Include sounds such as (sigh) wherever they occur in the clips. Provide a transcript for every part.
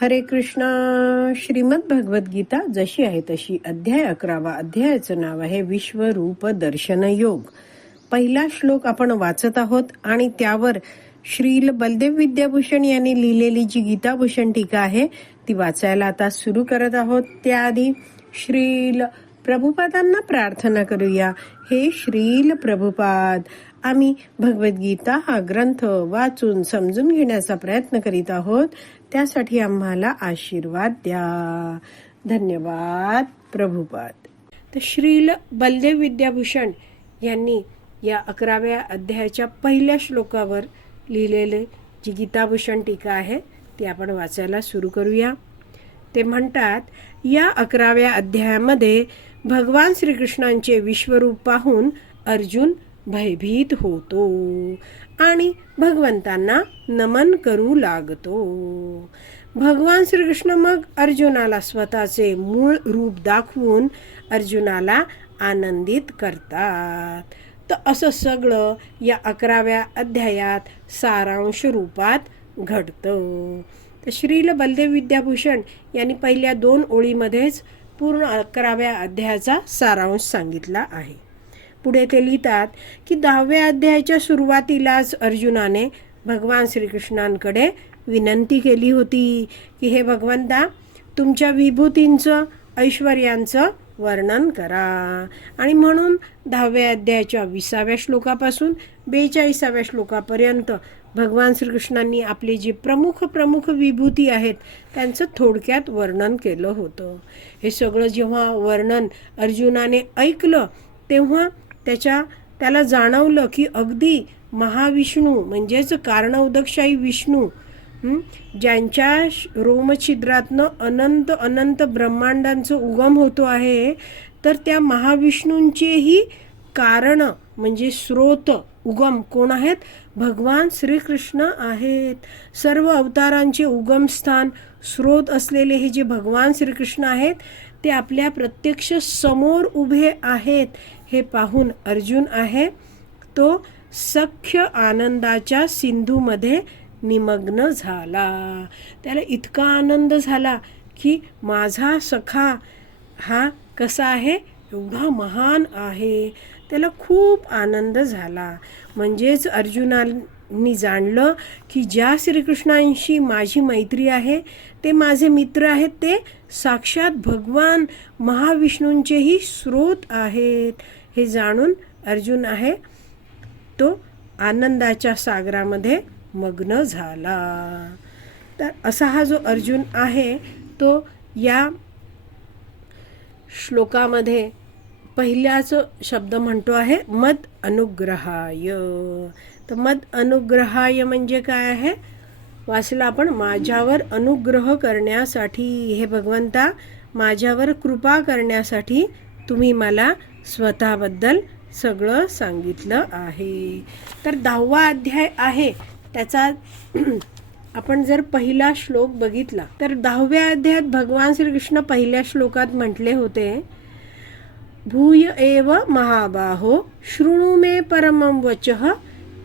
हरे कृष्णा. श्रीमद भगवत गीता जशी आहे तशी अध्याय अकरावा अध्यायाचं नाव आहे विश्वरूप दर्शन योग. पहिला श्लोक आपण वाचत आहोत आणि त्यावर श्रील बलदेव विद्याभूषण यांनी लिहिलेली जी गीताभूषण टीका आहे ती वाचायला आता सुरू करत आहोत. त्याआधी श्रील प्रभुपादांना प्रार्थना करूया. हे श्रील प्रभुपाद आम्ही भगवद्गीता हा ग्रंथ वाचून समजून घेण्याचा प्रयत्न करीत आहोत. त्यासाठी आम्हाला आशीर्वाद द्या. धन्यवाद प्रभुपाद. तर श्रील बलदेव विद्याभूषण यांनी या अकराव्या अध्यायाच्या पहिल्या श्लोकावर लिहिलेले जी गीताभूषण टीका आहे ती आपण वाचायला सुरू करूया. ते म्हणतात या अकराव्या अध्यायामध्ये भगवान श्रीकृष्णांचे विश्वरूप पाहून अर्जुन भयभीत होतो आणि भगवंतांना नमन करू लागतो. भगवान श्रीकृष्ण मग अर्जुनाला स्वतःचे मूळ रूप दाखवून अर्जुनाला आनंदित करतात. तर असं सगळं या अकराव्या अध्यायात सारांश रूपात घडतं. श्रील बलदेव विद्याभूषण यांनी पहिल्या दोन ओळीमध्येच पूर्ण अकराव्या अध्यायाचा सारांश सांगितला आहे. पुढे ते लिहितात की दहाव्या अध्यायाच्या सुरुवातीलाच अर्जुनाने भगवान श्रीकृष्णांकडे विनंती केली होती की हे भगवंता तुमच्या विभूतींचं ऐश्वर्यांचं वर्णन करा. आणि म्हणून दहाव्या अध्यायाच्या विसाव्या श्लोकापासून बेचाळीसाव्या श्लोकापर्यंत भगवान श्रीकृष्णांनी आपले जे प्रमुख प्रमुख विभूती आहेत त्यांचं थोडक्यात वर्णन केलं होतं. हे सगळं जेव्हा वर्णन अर्जुनाने ऐकलं तेव्हा त्याच्या त्याला जाणवलं की अगदी महाविष्णू म्हणजेच कारणोदकशाही विष्णू ज्यांच्या रोमछिद्रातनं अनंत अनंत ब्रह्मांडांचं उगम होतो आहे तर त्या महाविष्णूंचेही कारण म्हणजे स्रोत उगम कोण आहेत? भगवान श्रीकृष्ण आहेत. सर्व अवतारांचे उगमस्थान स्रोत असलेले हे जे भगवान श्रीकृष्ण आहेत ते आपल्या प्रत्यक्ष समोर उभे आहेत हे पाहून अर्जुन आहे. तो सख्य आनंदाच्या सिंधूमध्ये निमग्न झाला. त्याला इतका आनंद झाला की माझा सखा हा कसा आहे? एवढा महान आहे. त्याला खूप आनंद झाला. म्हणजेच अर्जुनानी जाणलं की ज्या श्रीकृष्णांशी माझी मैत्री आहे ते माझे मित्र आहेत ते साक्षात भगवान महाविष्णूंचेही स्रोत आहेत हे जाणून अर्जुन आहे. तो आनंदाच्या सागरामध्ये मग्न झाला. तर असा हा जो अर्जुन आहे तो या श्लोकामध्ये पहिल्याच शब्द म्हणतो आहे मद अनुग्रहाय. तर मद अनुग्रहाय म्हणजे काय आहे? वाचलं आपण माझ्यावर अनुग्रह करण्यासाठी. हे भगवंता माझ्यावर कृपा करण्यासाठी तुम्ही मला स्वतःबद्दल सगळं सांगितलं आहे. तर दहावा अध्याय आहे. त्याचा (clears throat) आपण जर पहिला श्लोक बघितला तर दहाव्या अध्यायात भगवान श्रीकृष्ण पहिल्या श्लोकात म्हटले होते भूय एव महाबाहो शृणु मे परमं वचः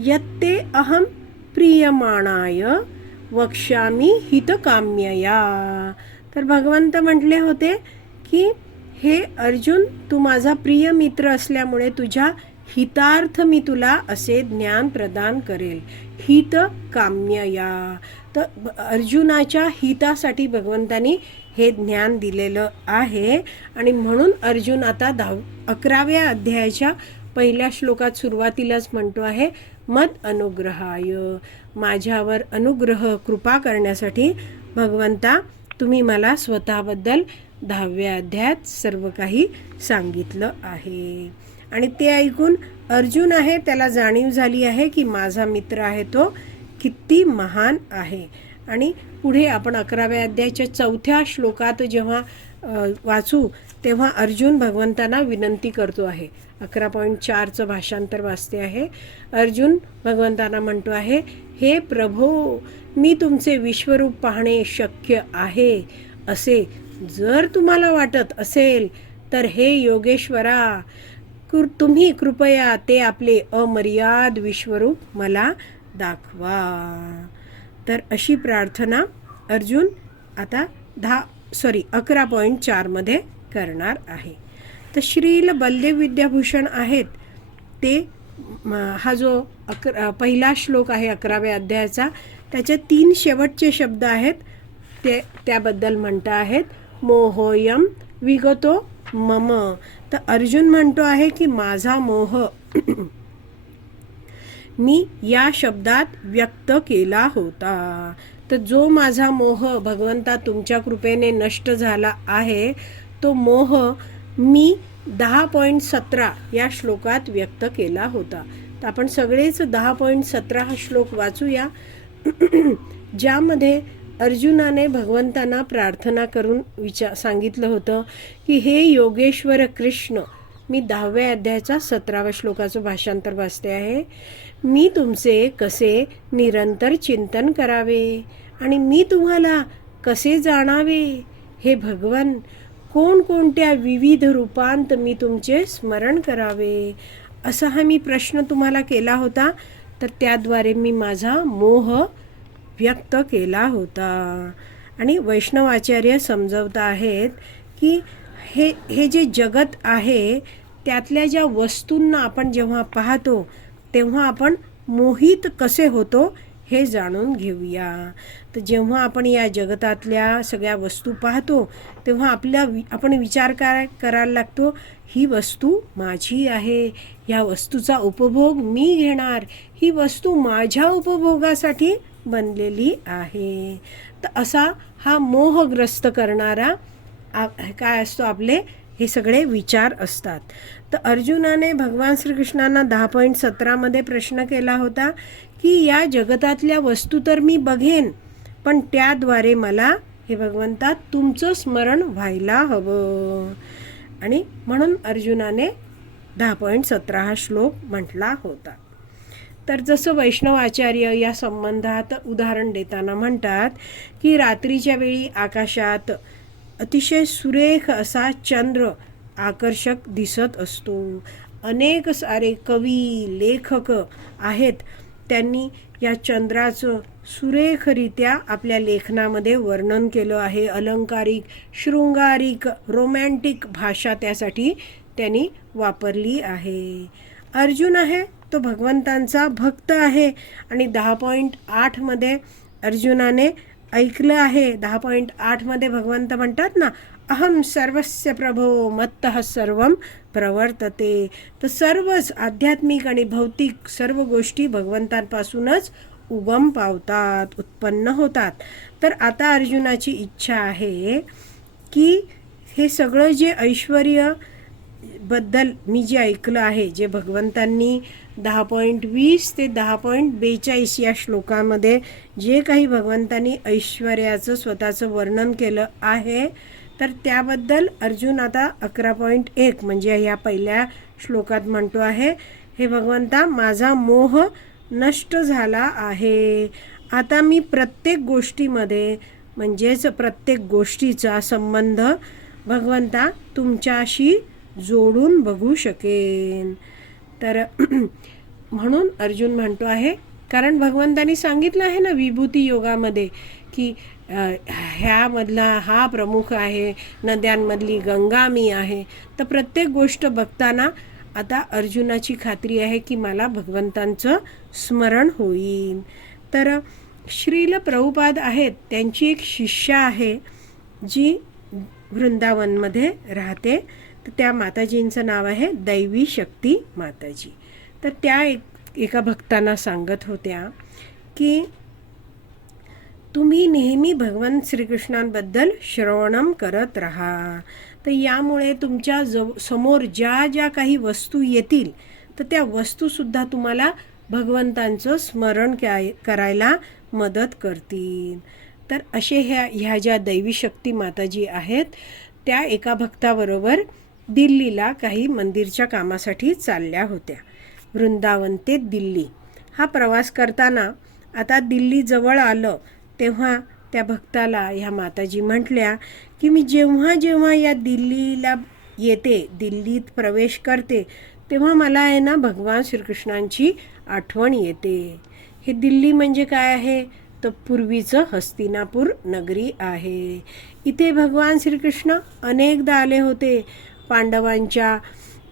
यत्ते अहं प्रियमाणाय वक्ष्यामी हितकाम्यया। तर भगवंत म्हटले होते की हे अर्जुन तू माझा प्रिय मित्र असल्यामुळे तुझ्या हितार्थ मी तुला असे ज्ञान प्रदान करेल. हित काम्यया तर अर्जुनाच्या हितासाठी भगवंतानी हे ज्ञान दिलेलं आहे. आणि म्हणून अर्जुन आता दहाव अकराव्या अध्यायाच्या पहिल्या श्लोकात सुरुवातीलाच म्हणतो आहे मत अनुग्रहाय माझ्यावर अनुग्रह कृपा करण्यासाठी भगवंता तुम्ही मला स्वतःबद्दल दहाव्या अध्यायात सर्व काही सांगितलं आहे. आणि ते ऐकून अर्जुन आहे त्याला जाणीव झाली आहे की माझा मित्र आहे तो किती महान आहे. आणि पुढे आपण अकराव्या अध्यायाच्या चौथ्या श्लोकात जेव्हा वाचू तेव्हा अर्जुन भगवंतांना विनंती करतो आहे. अकरा पॉईंट चारचं भाषांतर वाचते आहे. अर्जुन भगवंतांना म्हणतो आहे हे प्रभो मी तुमचे विश्वरूप पाहणे शक्य आहे. असे जर तुम्हाला वाटत असेल तर हे योगेश्वरा कृ तुम्ही कृपया ते आपले अमर्याद विश्वरूप मला दाखवा. तर अशी प्रार्थना अर्जुन आता दहा सॉरी अकरा पॉईंट चारमध्ये करणार आहे. तर श्रील बलदेव विद्याभूषण आहेत. ते हा जो अकरा पहिला श्लोक आहे अकराव्या अध्यायाचा त्याचे तीन शेवटचे शब्द आहेत. ते त्याबद्दल म्हणता आहेत मोहोयम विगतो मम. तर अर्जुन म्हणतो आहे की माझा मोह मी या शब्दात व्यक्त केला होता. तर जो माझा मोह भगवंता तुमच्या कृपेने नष्ट झाला आहे तो मोह मी दहा पॉईंट सतरा या श्लोकात व्यक्त केला होता. तर आपण सगळेच दहा पॉईंट सतरा हा श्लोक वाचूया. (clears throat) ज्यामध्ये अर्जुनाने भगवंतांना प्रार्थना करून विचार सांगितलं होतं की हे योगेश्वर कृष्ण मी दहाव्या अध्यायाचा सतराव्या श्लोकाचं भाषांतर वाचते आहे. मी तुमचे कसे निरंतर चिंतन करावे आणि मी तुम्हाला कसे जाणावे हे भगवन कोणकोणत्या विविध रूपांत मी तुमचे स्मरण करावे असा हा मी प्रश्न तुम्हाला केला होता तर त्याद्वारे मी माझा मोह व्यक्त केला होता. आणि वैष्णवाचार्य समजवत आहेत की हे हे जे जगत आहे त्यातल्या ज्या वस्तूंना आपण जेव्हा पाहतो तेव्हा आपण मोहित कसे होतो हे जाणून घेऊया. तर जेव्हा आपण या जगतातल्या सगळ्या वस्तू पाहतो तेव्हा आपल्या वि आपण विचार काय करायला लागतो ही वस्तू माझी आहे. ह्या वस्तूचा उपभोग मी घेणार. ही वस्तू माझ्या उपभोगासाठी बनलेली आहे. तर असा हा मोहग्रस्त करणारा आ- काय असतो आपले हे सगळे विचार असतात. तर अर्जुनाने भगवान श्रीकृष्णांना दहा पॉईंट सतरामध्ये प्रश्न केला होता की या जगतातल्या वस्तू तर मी बघेन पण त्याद्वारे मला हे भगवंता तुमचं स्मरण व्हायला हवं. आणि म्हणून अर्जुनाने दहा पॉईंट सतरा हा श्लोक म्हटला होता. तर जसं वैष्णव आचार्य या संबंधात उदाहरण देताना म्हणतात की रात्रीच्या वेळी आकाशात अतिशय सुरेख असा चंद्र आकर्षक दिसत असतो. अनेक सारे कवी लेखक आहेत. त्यांनी या चंद्राचं सुरेखरित्या आपल्या लेखनामध्ये वर्णन केलं आहे. अलंकारिक शृंगारिक रोमॅन्टिक भाषा त्यासाठी त्यांनी वापरली आहे. अर्जुन आहे तो भगवंतांचा भक्त आहे. आणि दहा पॉईंट आठमध्ये अर्जुनाने ऐकलं आहे. दहा पॉईंट आठमध्ये भगवंत म्हणतात ना अहम सर्वस्य प्रभो मत्त सर्व प्रवर्तते. तर सर्वच आध्यात्मिक आणि भौतिक सर्व गोष्टी भगवंतांपासूनच उगम पावतात उत्पन्न होतात. तर आता अर्जुनाची इच्छा आहे की हे सगळं जे ऐश्वर बद्दल मी जे ऐकलं आहे जे भगवंतांनी दहा पॉईंट वीस ते दहा पॉईंट बेचाळीस या श्लोकामध्ये जे काही भगवंतांनी ऐश्वर्याचं स्वतःचं वर्णन केलं आहे तर त्याबद्दल अर्जुन आता अकरा पॉईंट एक म्हणजे ह्या पहिल्या श्लोकात म्हणतो आहे हे भगवंता माझा मोह नष्ट झाला आहे. आता मी प्रत्येक गोष्टीमध्ये म्हणजेच प्रत्येक गोष्टीचा संबंध भगवंता तुमच्याशी जोडून बघू शकेन. तर (clears throat) म्हणून अर्जुन म्हणतो आहे कारण भगवंतानी सांगितलं आहे ना विभूती योगामध्ये की ह्यामधला हा प्रमुख आहे नद्यांमधली गंगा मी आहे तर प्रत्येक गोष्ट बघताना आता अर्जुनाची खात्री आहे की मला भगवंतांचं स्मरण होईल. तर श्रील प्रभुपाद आहेत त्यांची एक शिष्या आहे जी वृंदावनमध्ये राहते. तर त्या माताजींचं नाव आहे दैवी शक्ती माताजी. तर त्या एक एका भक्तांना सांगत होत्या की तुम्ही नेहमी भगवान श्रीकृष्णांबद्दल श्रवणम करत राहा. तर यामुळे तुमच्या जव समोर ज्या ज्या काही वस्तू येतील तर त्या वस्तूसुद्धा तुम्हाला भगवंतांचं स्मरण काय करायला मदत करतील. तर असे ह्या ह्या ज्या दैवी शक्ती माताजी आहेत त्या एका भक्ताबरोबर दिल्लीला काही मंदिरच्या कामासाठी चालल्या होत्या. वृंदावन ते दिल्ली. हा प्रवास करताना आता दिल्ली जवळ आलं तेव्हा त्या भक्ताला ह्या माताजी म्हटल्या की मी जेव्हा जेव्हा या दिल्लीला येते दिल्लीत प्रवेश करते तेव्हा मला आहे ना भगवान श्रीकृष्णांची आठवण येते. हे दिल्ली म्हणजे काय आहे? तर पूर्वीचं हस्तिनापूर नगरी आहे. इथे भगवान श्रीकृष्ण अनेकदा आले होते. पांडवांच्या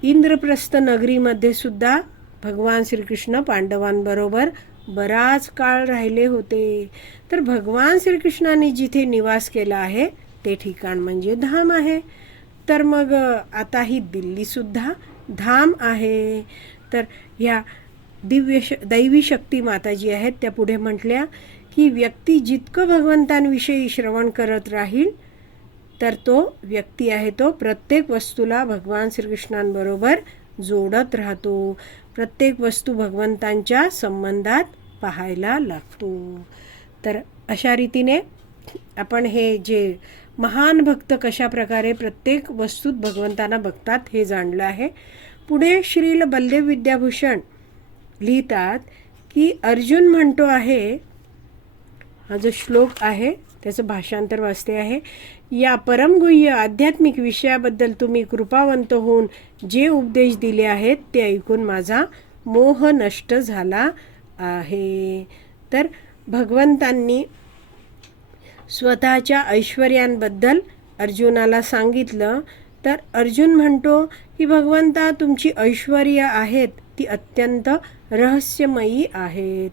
इंद्रप्रस्थ नगरीमध्ये सुद्धा भगवान श्रीकृष्ण पांडवांबरोबर बराच काळ राहिले होते. तर भगवान श्रीकृष्णाने जिथे निवास केला आहे ते ठिकाण म्हणजे धाम आहे. तर मग आता ही दिल्लीसुद्धा धाम आहे. तर ह्या दिव्य श दैवी शक्ती माता जी आहेत त्या पुढे म्हटल्या की व्यक्ती जितकं भगवंतांविषयी श्रवण करत राहील तर तो व्यक्ती आहे तो प्रत्येक वस्तूला भगवान श्रीकृष्णांबरोबर जोडत राहतो. प्रत्येक वस्तू भगवंतांच्या संबंधात पाहायला लागतो. तर अशा रीतीने आपण हे जे महान भक्त कशा प्रकारे प्रत्येक वस्तूत भगवंतांना बघतात हे जाणलं आहे. पुढे श्रील बलदेव विद्याभूषण लिहितात की अर्जुन म्हणतो आहे हा जो श्लोक आहे त्याचं भाषांतर वाचते आहे. या परमगुह्य आध्यात्मिक विषयाबद्दल तुम्ही कृपावंत होऊन जे उपदेश दिले आहेत ते ऐकून माझा मोह नष्ट झाला आहे. तर भगवंतांनी स्वतःच्या ऐश्वर्यांबद्दल अर्जुनाला सांगितलं. तर अर्जुन म्हणतो की भगवंता तुमची ऐश्वर्य आहेत ती अत्यंत रहस्यमयी आहेत.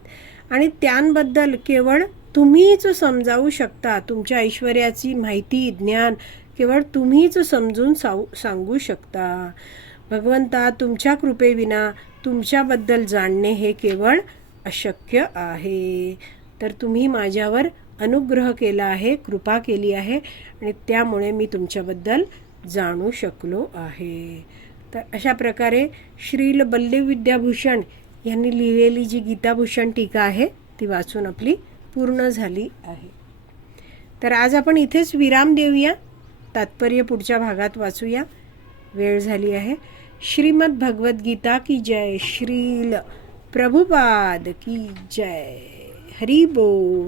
आणि त्यांबद्दल केवळ तुम्हीच समजावू शकता. तुमच्या ऐश्वर्याची माहिती ज्ञान केवळ तुम्हीच समजून साऊ सांगू शकता. भगवंता तुमच्या कृपेविना तुमच्याबद्दल जाणणे हे केवळ अशक्य आहे. तर तुम्ही माझ्यावर अनुग्रह केला आहे कृपा केली आहे आणि त्यामुळे मी तुमच्याबद्दल जाणू शकलो आहे. तर अशा प्रकारे श्रील बल्ले विद्याभूषण यांनी लिहिलेली जी गीताभूषण टीका आहे ती वाचून आपली पूर्ण झाली आहे. तर आज आपण इथेच विराम देऊया. तात्पर्य पुढच्या भागात वाचूया. वेळ झाली आहे. श्रीमद भगवद्गीता की जय? श्रील प्रभुपाद की जय? हरी बोल.